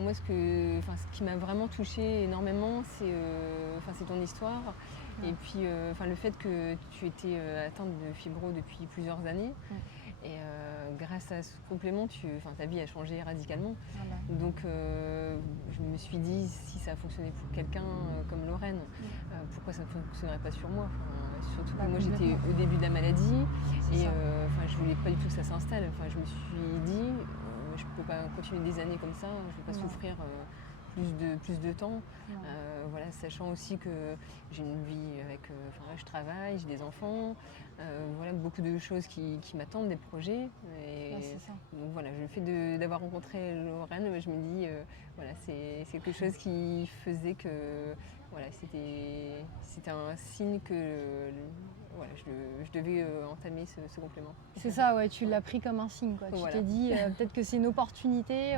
moi, ce qui m'a vraiment touchée énormément, c'est ton histoire. Ouais. Et puis, le fait que tu étais atteinte de fibro depuis plusieurs années. Ouais. Et grâce à ce complément, ta vie a changé radicalement. Voilà. Donc, je me suis dit, si ça a fonctionné pour quelqu'un comme Lorraine, pourquoi ça ne fonctionnerait pas sur moi? Surtout que moi, j'étais au début de la maladie et je voulais pas du tout que ça s'installe. Je me suis dit, je peux pas continuer des années comme ça, je vais pas souffrir plus de temps. Sachant aussi que j'ai une vie avec, je travaille, j'ai des enfants, beaucoup de choses qui m'attendent, des projets. C'est ça. Donc le fait d'avoir rencontré Lorraine, je me dis, c'est quelque chose qui faisait que c'était un signe que je devais entamer ce complément. C'est ça, ouais, tu l'as pris comme un signe, quoi. Tu t'es dit peut-être que c'est une opportunité,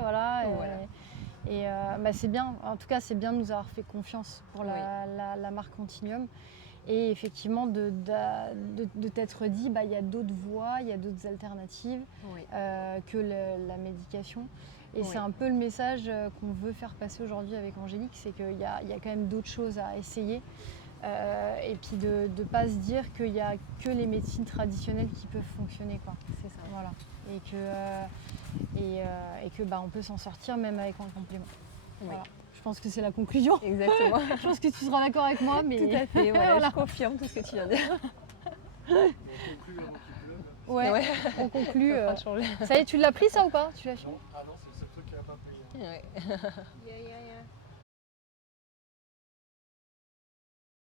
Et c'est bien, en tout cas c'est bien de nous avoir fait confiance pour la marque Continuum. Et effectivement de t'être dit il y a d'autres voies, il y a d'autres alternatives que la médication. Et c'est un peu le message qu'on veut faire passer aujourd'hui avec Angélique, c'est qu'il y a quand même d'autres choses à essayer. Et puis de ne pas se dire qu'il n'y a que les médecines traditionnelles qui peuvent fonctionner, quoi. C'est ça. Voilà. Et que on peut s'en sortir même avec un complément. Oui. Voilà. Je pense que c'est la conclusion. Exactement. Je pense que tu seras d'accord avec moi. Mais... Tout à fait, je confirme tout ce que tu viens de dire. On conclut. Ça y est, tu l'as pris ça ou pas? Tu l'as fini? Ah non, c'est le seul truc qui n'a pas pris. Ouais.